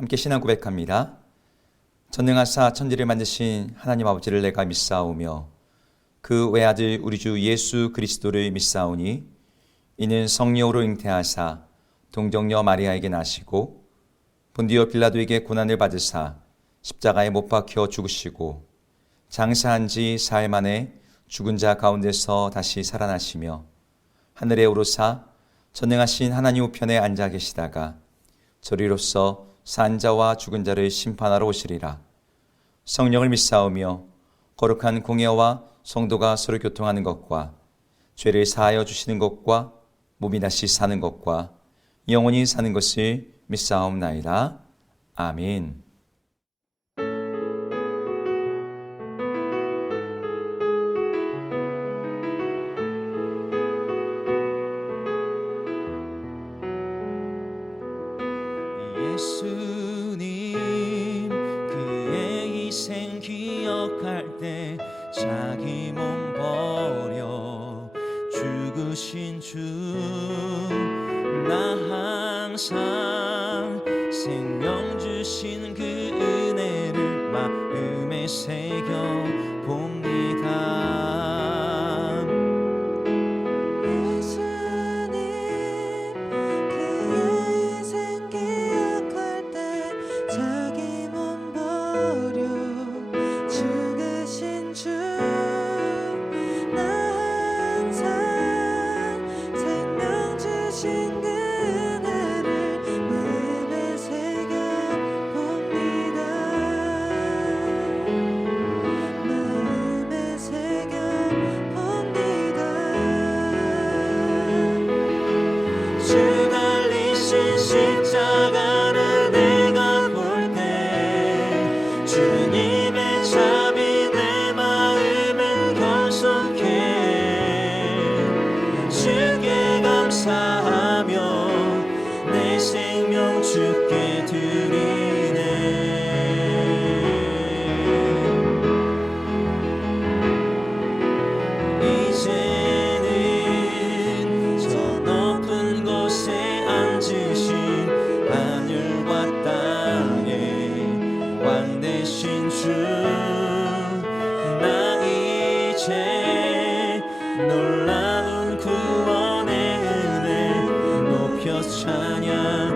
함께 신앙 고백합니다. 전능하사 천지를 만드신 하나님 아버지를 내가 믿사오며 그 외아들 우리 주 예수 그리스도를 믿사오니 이는 성령으로 잉태하사 동정녀 마리아에게 나시고 본디오 빌라도에게 고난을 받으사 십자가에 못 박혀 죽으시고 장사한 지 사흘 만에 죽은 자 가운데서 다시 살아나시며 하늘에 오르사 전능하신 하나님 우편에 앉아 계시다가 저리로서 산 자와 죽은 자를 심판하러 오시리라. 성령을 믿사오며 거룩한 공예와 성도가 서로 교통하는 것과 죄를 사하여 주시는 것과 몸이 다시 사는 것과 영원히 사는 것을 믿사옵나이다. 아멘. 예수님 그의 희생 기억할 때 자기 몸 버려 죽으신 주 나 항상 생명 주신 그 은혜를 마음에 새겨 봅니다. 십자가를 내가 볼 때 주님의 참이 내 마음은 결속해 주께 감사하며 내 생명 주께 드리네. 이제는 저 높은 곳에 앉으신 하늘과 땅에 왕 되신 주 나 이제 놀라운 구원의 은혜 높여 찬양하리라.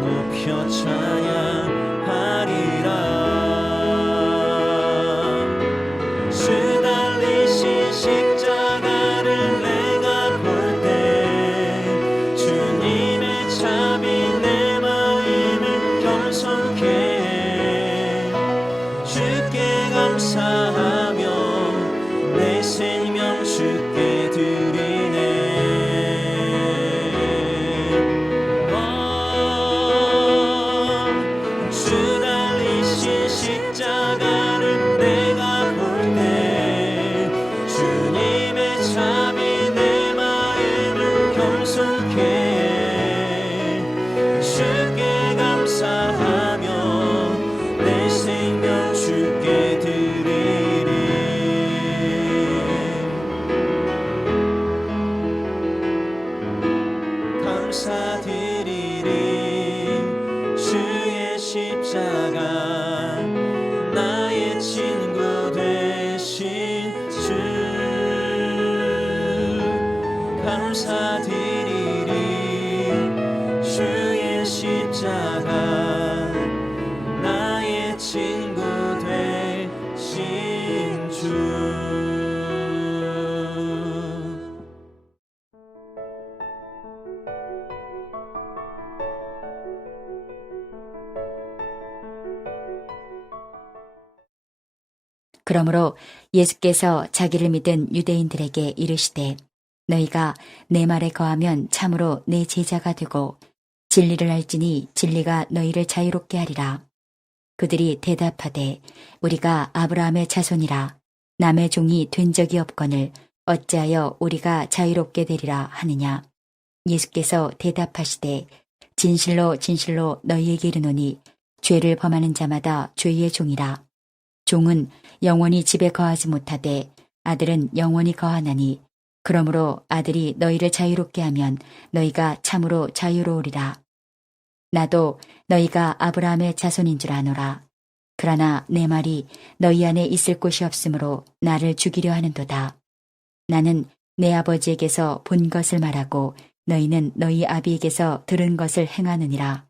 높여 찬양하리라. 주 달리신 십자가를 내가 볼 때 주님의 참이 내 마음을 겸손케 주께 감사하며 내 생명 주께 드리네. 주 달리신 십자가를 내가 볼 때 주님의 참이 내 마음을 겸손케 주께 감사하며 내 생명 주께 드리리. 감사드리리. 주의 십자가 나의 친구 되신 주 감사드리리. 주의 십자가 나의 친구 되신 주. 그러므로 예수께서 자기를 믿은 유대인들에게 이르시되 너희가 내 말에 거하면 참으로 내 제자가 되고 진리를 알지니 진리가 너희를 자유롭게 하리라. 그들이 대답하되 우리가 아브라함의 자손이라 남의 종이 된 적이 없거늘 어찌하여 우리가 자유롭게 되리라 하느냐. 예수께서 대답하시되 진실로 진실로 너희에게 이르노니 죄를 범하는 자마다 죄의 종이라. 종은 영원히 집에 거하지 못하되 아들은 영원히 거하나니 그러므로 아들이 너희를 자유롭게 하면 너희가 참으로 자유로우리라. 나도 너희가 아브라함의 자손인 줄 아노라. 그러나 내 말이 너희 안에 있을 곳이 없으므로 나를 죽이려 하는도다. 나는 내 아버지에게서 본 것을 말하고 너희는 너희 아비에게서 들은 것을 행하느니라.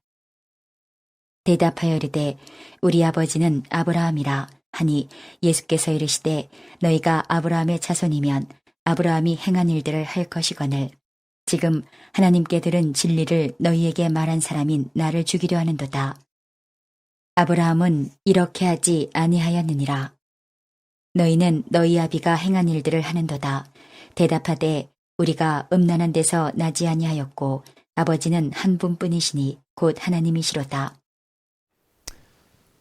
대답하여 이르되 우리 아버지는 아브라함이라 하니 예수께서 이르시되 너희가 아브라함의 자손이면 아브라함이 행한 일들을 할 것이거늘 지금 하나님께 들은 진리를 너희에게 말한 사람인 나를 죽이려 하는도다. 아브라함은 이렇게 하지 아니하였느니라. 너희는 너희 아비가 행한 일들을 하는도다. 대답하되 우리가 음란한 데서 나지 아니하였고 아버지는 한 분뿐이시니 곧 하나님이시로다.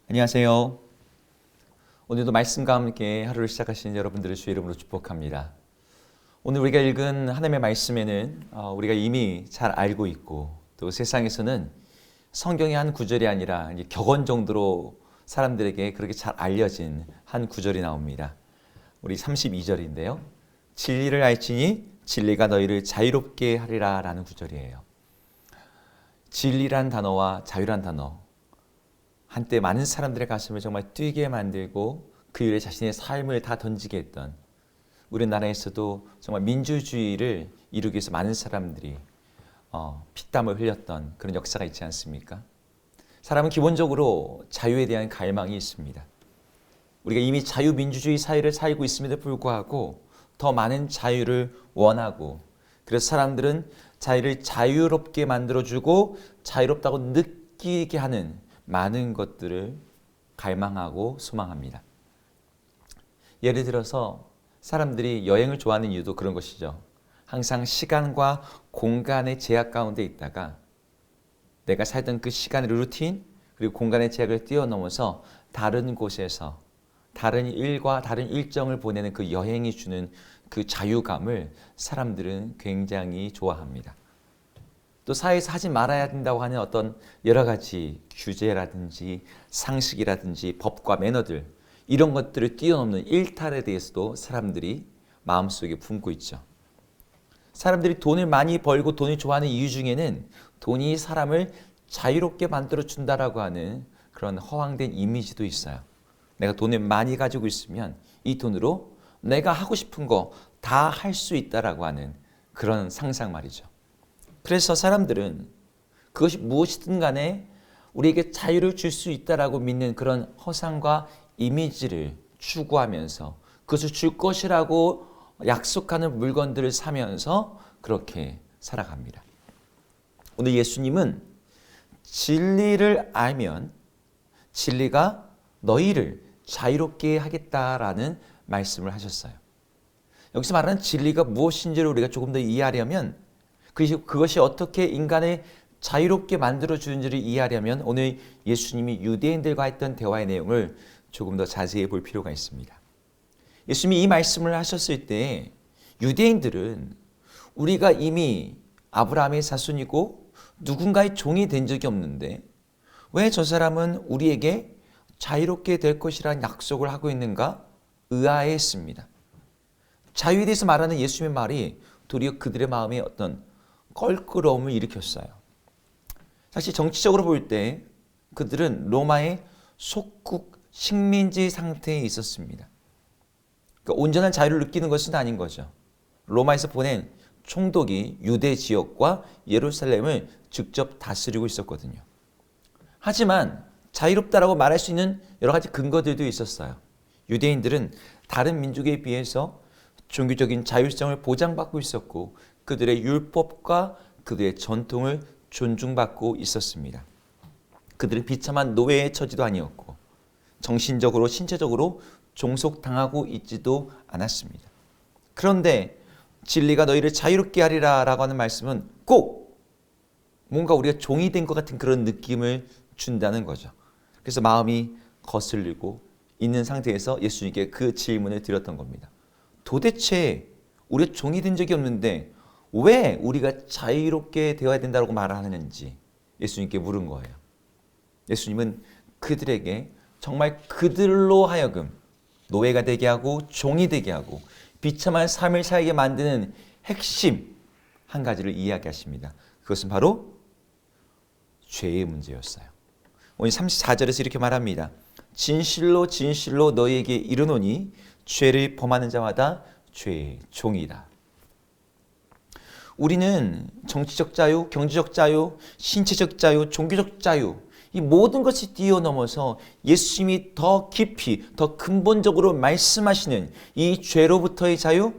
안녕하세요. 오늘도 말씀과 함께 하루를 시작하시는 여러분들을 주의 이름으로 축복합니다. 오늘 우리가 읽은 하나님의 말씀에는 우리가 이미 잘 알고 있고 또 세상에서는 성경의 한 구절이 아니라 격언 정도로 사람들에게 그렇게 잘 알려진 한 구절이 나옵니다. 우리 32절인데요. 진리를 알지니 진리가 너희를 자유롭게 하리라 라는 구절이에요. 진리란 단어와 자유란 단어, 한때 많은 사람들의 가슴을 정말 뛰게 만들고 그 일에 자신의 삶을 다 던지게 했던, 우리나라에서도 정말 민주주의를 이루기 위해서 많은 사람들이 피땀을 흘렸던 그런 역사가 있지 않습니까? 사람은 기본적으로 자유에 대한 갈망이 있습니다. 우리가 이미 자유민주주의 사회를 살고 있음에도 불구하고 더 많은 자유를 원하고, 그래서 사람들은 자유를 자유롭게 만들어주고 자유롭다고 느끼게 하는 많은 것들을 갈망하고 소망합니다. 예를 들어서 사람들이 여행을 좋아하는 이유도 그런 것이죠. 항상 시간과 공간의 제약 가운데 있다가 내가 살던 그 시간의 루틴 그리고 공간의 제약을 뛰어넘어서 다른 곳에서 다른 일과 다른 일정을 보내는 그 여행이 주는 그 자유감을 사람들은 굉장히 좋아합니다. 또 사회에서 하지 말아야 된다고 하는 어떤 여러 가지 규제라든지 상식이라든지 법과 매너들, 이런 것들을 뛰어넘는 일탈에 대해서도 사람들이 마음속에 품고 있죠. 사람들이 돈을 많이 벌고 돈을 좋아하는 이유 중에는 돈이 사람을 자유롭게 만들어준다라고 하는 그런 허황된 이미지도 있어요. 내가 돈을 많이 가지고 있으면 이 돈으로 내가 하고 싶은 거 다 할 수 있다라고 하는 그런 상상 말이죠. 그래서 사람들은 그것이 무엇이든 간에 우리에게 자유를 줄 수 있다라고 믿는 그런 허상과 이미지를 추구하면서 그것을 줄 것이라고 약속하는 물건들을 사면서 그렇게 살아갑니다. 오늘 예수님은 진리를 알면 진리가 너희를 자유롭게 하겠다라는 말씀을 하셨어요. 여기서 말하는 진리가 무엇인지를 우리가 조금 더 이해하려면, 그것이 어떻게 인간을 자유롭게 만들어주는지를 이해하려면 오늘 예수님이 유대인들과 했던 대화의 내용을 조금 더 자세히 볼 필요가 있습니다. 예수님이 이 말씀을 하셨을 때 유대인들은 우리가 이미 아브라함의 자손이고 누군가의 종이 된 적이 없는데 왜 저 사람은 우리에게 자유롭게 될 것이라는 약속을 하고 있는가 의아해했습니다. 자유에 대해서 말하는 예수님의 말이 도리어 그들의 마음에 어떤 껄끄러움을 일으켰어요. 사실 정치적으로 볼 때 그들은 로마의 속국 식민지 상태에 있었습니다. 그러니까 온전한 자유를 느끼는 것은 아닌 거죠. 로마에서 보낸 총독이 유대 지역과 예루살렘을 직접 다스리고 있었거든요. 하지만 자유롭다라고 말할 수 있는 여러 가지 근거들도 있었어요. 유대인들은 다른 민족에 비해서 종교적인 자율성을 보장받고 있었고 그들의 율법과 그들의 전통을 존중받고 있었습니다. 그들은 비참한 노예의 처지도 아니었고 정신적으로 신체적으로 종속당하고 있지도 않았습니다. 그런데 진리가 너희를 자유롭게 하리라 라고 하는 말씀은 꼭 뭔가 우리가 종이 된 것 같은 그런 느낌을 준다는 거죠. 그래서 마음이 거슬리고 있는 상태에서 예수님께 그 질문을 드렸던 겁니다. 도대체 우리가 종이 된 적이 없는데 왜 우리가 자유롭게 되어야 된다고 말하는지 예수님께 물은 거예요. 예수님은 그들에게 정말 그들로 하여금 노예가 되게 하고 종이 되게 하고 비참한 삶을 살게 만드는 핵심 한 가지를 이야기하십니다. 그것은 바로 죄의 문제였어요. 오늘 34절에서 이렇게 말합니다. 진실로 진실로 너희에게 이르노니 죄를 범하는 자마다 죄의 종이다. 우리는 정치적 자유, 경제적 자유, 신체적 자유, 종교적 자유, 이 모든 것이 뛰어넘어서 예수님이 더 깊이, 더 근본적으로 말씀하시는 이 죄로부터의 자유,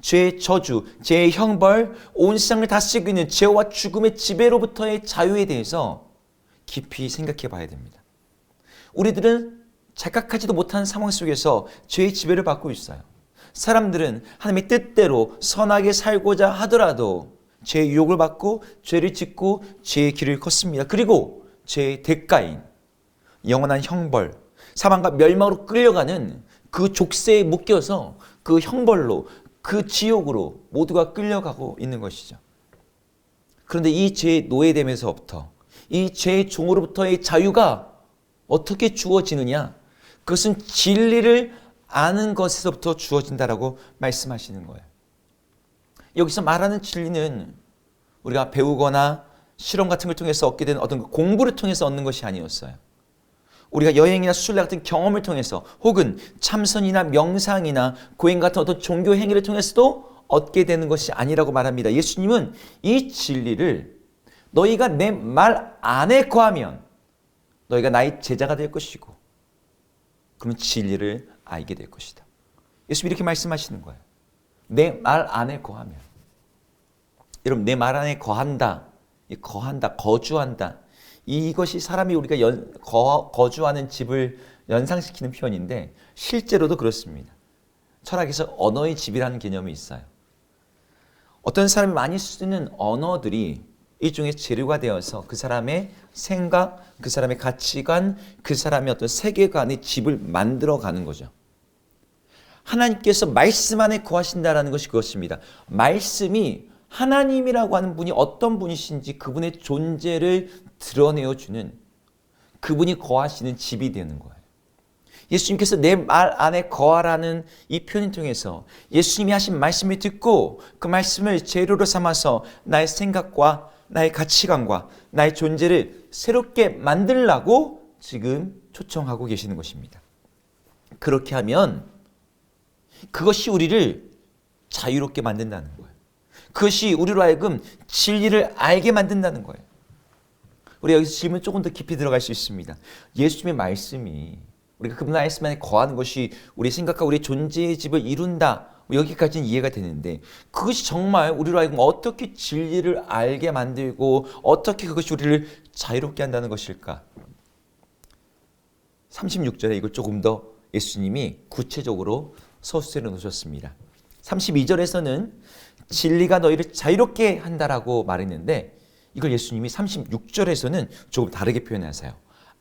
죄의 저주, 죄의 형벌, 온 세상을 다스리고 있는 죄와 죽음의 지배로부터의 자유에 대해서 깊이 생각해 봐야 됩니다. 우리들은 자각하지도 못한 상황 속에서 죄의 지배를 받고 있어요. 사람들은 하나님의 뜻대로 선하게 살고자 하더라도 죄의 유혹을 받고 죄를 짓고 죄의 길을 걷습니다. 그리고 죄의 대가인 영원한 형벌, 사망과 멸망으로 끌려가는 그 족쇄에 묶여서 그 형벌로, 그 지옥으로 모두가 끌려가고 있는 것이죠. 그런데 이 죄의 노예됨에서부터, 이 죄의 종으로부터의 자유가 어떻게 주어지느냐? 그것은 진리를 아는 것에서부터 주어진다라고 말씀하시는 거예요. 여기서 말하는 진리는 우리가 배우거나 실험 같은 걸 통해서 얻게 된 어떤 공부를 통해서 얻는 것이 아니었어요. 우리가 여행이나 순례 같은 경험을 통해서 혹은 참선이나 명상이나 고행 같은 어떤 종교 행위를 통해서도 얻게 되는 것이 아니라고 말합니다. 예수님은 이 진리를 너희가 내 말 안에 거하면 너희가 나의 제자가 될 것이고 그러면 진리를 알게 될 것이다. 예수님이 이렇게 말씀하시는 거예요. 내 말 안에 거하면. 여러분, 내 말 안에 거한다. 거한다, 거주한다. 이것이 사람이 우리가 거주하는 집을 연상시키는 표현인데 실제로도 그렇습니다. 철학에서 언어의 집이라는 개념이 있어요. 어떤 사람이 많이 쓰는 언어들이 일종의 재료가 되어서 그 사람의 생각, 그 사람의 가치관, 그 사람의 어떤 세계관의 집을 만들어가는 거죠. 하나님께서 말씀 안에 거하신다라는 것이 그것입니다. 말씀이 하나님이라고 하는 분이 어떤 분이신지 그분의 존재를 드러내어주는, 그분이 거하시는 집이 되는 거예요. 예수님께서 내 말 안에 거하라는 이 표현을 통해서 예수님이 하신 말씀을 듣고 그 말씀을 재료로 삼아서 나의 생각과 나의 가치관과 나의 존재를 새롭게 만들라고 지금 초청하고 계시는 것입니다. 그렇게 하면 그것이 우리를 자유롭게 만든다는 거예요. 그것이 우리로 하여금 진리를 알게 만든다는 거예요. 우리 여기서 질문 조금 더 깊이 들어갈 수 있습니다. 예수님의 말씀이 우리가 그분 말씀 안에 거하는 것이 우리 생각과 우리 존재의 집을 이룬다. 여기까지는 이해가 되는데 그것이 정말 우리로 하여금 어떻게 진리를 알게 만들고 어떻게 그것이 우리를 자유롭게 한다는 것일까? 36절에 이걸 조금 더 예수님이 구체적으로 서술해 놓으셨습니다. 32절에서는 진리가 너희를 자유롭게 한다라고 말했는데 이걸 예수님이 36절에서는 조금 다르게 표현하세요.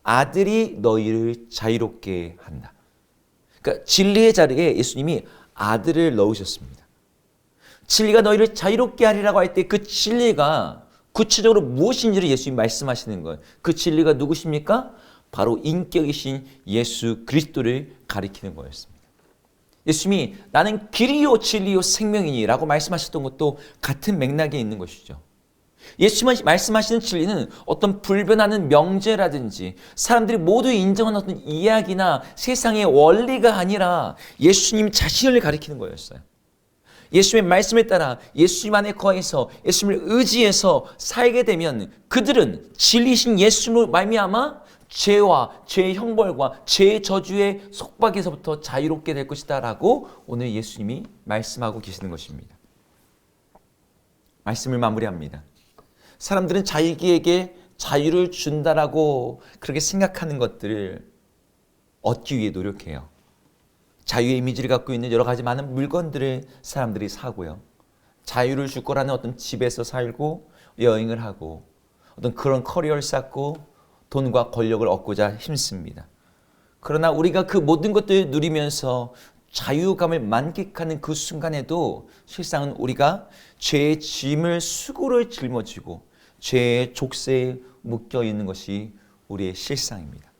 아들이 너희를 자유롭게 한다. 그러니까 진리의 자리에 예수님이 아들을 넣으셨습니다. 진리가 너희를 자유롭게 하리라고 할 때 그 진리가 구체적으로 무엇인지를 예수님이 말씀하시는 거예요. 그 진리가 누구십니까? 바로 인격이신 예수 그리스도를 가리키는 거였습니다. 예수님이 나는 길이요 진리요 생명이니라고 말씀하셨던 것도 같은 맥락에 있는 것이죠. 예수님이 말씀하시는 진리는 어떤 불변하는 명제라든지 사람들이 모두 인정하는 어떤 이야기나 세상의 원리가 아니라 예수님 자신을 가리키는 거였어요. 예수님의 말씀에 따라 예수님 안에 거해서 예수님을 의지해서 살게 되면 그들은 진리신 예수로 말미암아 죄와 죄의 형벌과 죄의 저주의 속박에서부터 자유롭게 될 것이다 라고 오늘 예수님이 말씀하고 계시는 것입니다. 말씀을 마무리합니다. 사람들은 자기에게 자유를 준다라고 그렇게 생각하는 것들을 얻기 위해 노력해요. 자유의 이미지를 갖고 있는 여러 가지 많은 물건들을 사람들이 사고요. 자유를 줄 거라는 어떤 집에서 살고 여행을 하고 어떤 그런 커리어를 쌓고 돈과 권력을 얻고자 힘씁니다. 그러나 우리가 그 모든 것들을 누리면서 자유감을 만끽하는 그 순간에도 실상은 우리가 죄의 짐을 수고를 짊어지고 죄의 족쇄에 묶여 있는 것이 우리의 실상입니다.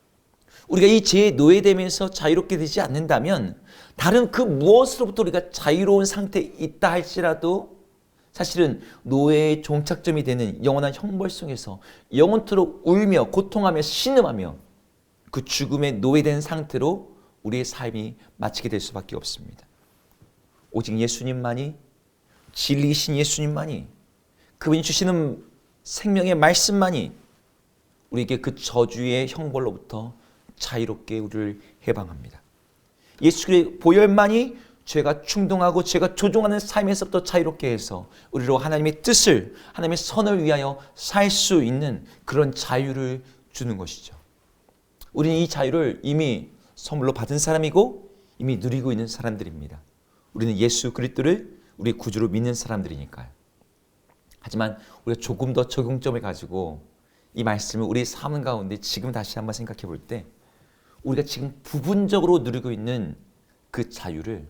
우리가 이 죄에 노예되면서 자유롭게 되지 않는다면 다른 그 무엇으로부터 우리가 자유로운 상태에 있다 할지라도 사실은 노예의 종착점이 되는 영원한 형벌 속에서 영원토록 울며 고통하며 신음하며 그 죽음에 노예된 상태로 우리의 삶이 마치게 될 수밖에 없습니다. 오직 예수님만이, 진리이신 예수님만이, 그분이 주시는 생명의 말씀만이 우리에게 그 저주의 형벌로부터 자유롭게 우리를 해방합니다. 예수의 보혈만이 죄가 충동하고 죄가 조종하는 삶에서부터 자유롭게 해서 우리로 하나님의 뜻을, 하나님의 선을 위하여 살 수 있는 그런 자유를 주는 것이죠. 우리는 이 자유를 이미 선물로 받은 사람이고 이미 누리고 있는 사람들입니다. 우리는 예수 그리스도를 우리 구주로 믿는 사람들이니까요. 하지만 우리가 조금 더 적용점을 가지고 이 말씀을 우리 삶 가운데 지금 다시 한번 생각해 볼 때 우리가 지금 부분적으로 누리고 있는 그 자유를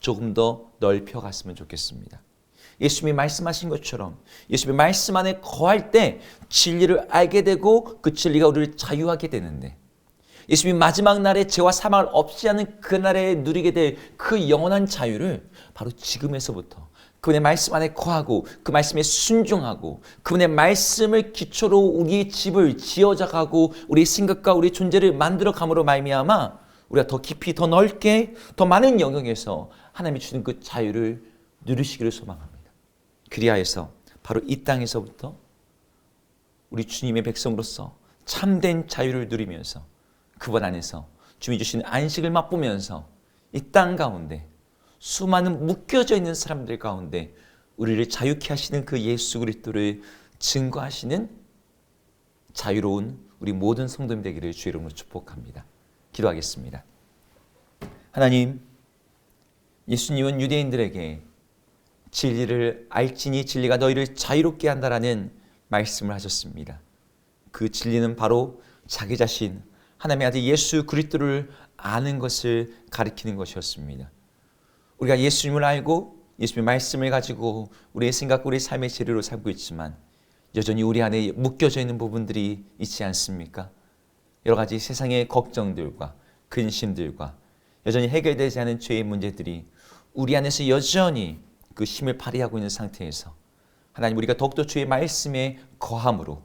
조금 더 넓혀 갔으면 좋겠습니다. 예수님이 말씀하신 것처럼 예수님의 말씀 안에 거할 때 진리를 알게 되고 그 진리가 우리를 자유하게 되는데, 예수님이 마지막 날에 죄와 사망을 없이 하는 그날에 누리게 될 그 영원한 자유를 바로 지금에서부터 그분의 말씀 안에 거하고 그 말씀에 순종하고 그분의 말씀을 기초로 우리의 집을 지어져가고 우리의 생각과 우리의 존재를 만들어감으로 말미암아 우리가 더 깊이 더 넓게 더 많은 영역에서 하나님이 주는 그 자유를 누리시기를 소망합니다. 그리하여서 바로 이 땅에서부터 우리 주님의 백성으로서 참된 자유를 누리면서 그분 안에서 주님이 주신 안식을 맛보면서 이 땅 가운데 수많은 묶여져 있는 사람들 가운데 우리를 자유케 하시는 그 예수 그리스도를 증거하시는 자유로운 우리 모든 성도님 되기를 주의 이름으로 축복합니다. 기도하겠습니다. 하나님, 예수님은 유대인들에게 진리를 알지니 진리가 너희를 자유롭게 한다라는 말씀을 하셨습니다. 그 진리는 바로 자기 자신 하나님의 아들 예수 그리스도를 아는 것을 가리키는 것이었습니다. 우리가 예수님을 알고 예수님의 말씀을 가지고 우리의 생각과 우리의 삶의 재료로 삼고 있지만 여전히 우리 안에 묶여져 있는 부분들이 있지 않습니까? 여러 가지 세상의 걱정들과 근심들과 여전히 해결되지 않은 죄의 문제들이 우리 안에서 여전히 그 힘을 발휘하고 있는 상태에서 하나님, 우리가 더욱더 주의 말씀에 거함으로,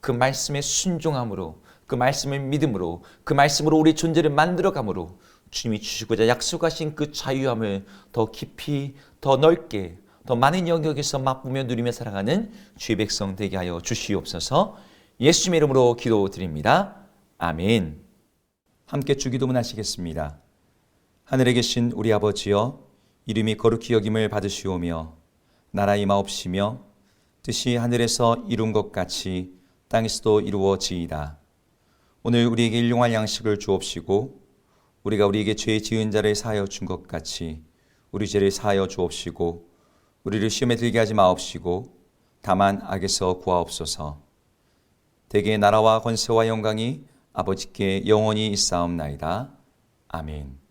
그 말씀에 순종함으로, 그 말씀을 믿음으로, 그 말씀으로 우리 존재를 만들어감으로 주님이 주시고자 약속하신 그 자유함을 더 깊이, 더 넓게, 더 많은 영역에서 맛보며 누리며 살아가는 주의 백성 되게 하여 주시옵소서. 예수님의 이름으로 기도드립니다. 아멘. 함께 주기도문 하시겠습니다. 하늘에 계신 우리 아버지여, 이름이 거룩히 여김을 받으시오며 나라 임하옵시며 뜻이 하늘에서 이룬 것 같이 땅에서도 이루어지이다. 오늘 우리에게 일용할 양식을 주옵시고 우리가 우리에게 죄 지은 자를 사하여 준 것 같이 우리 죄를 사하여 주옵시고 우리를 시험에 들게 하지 마옵시고 다만 악에서 구하옵소서. 대개 나라와 권세와 영광이 아버지께 영원히 있사옵나이다. 아멘.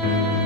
주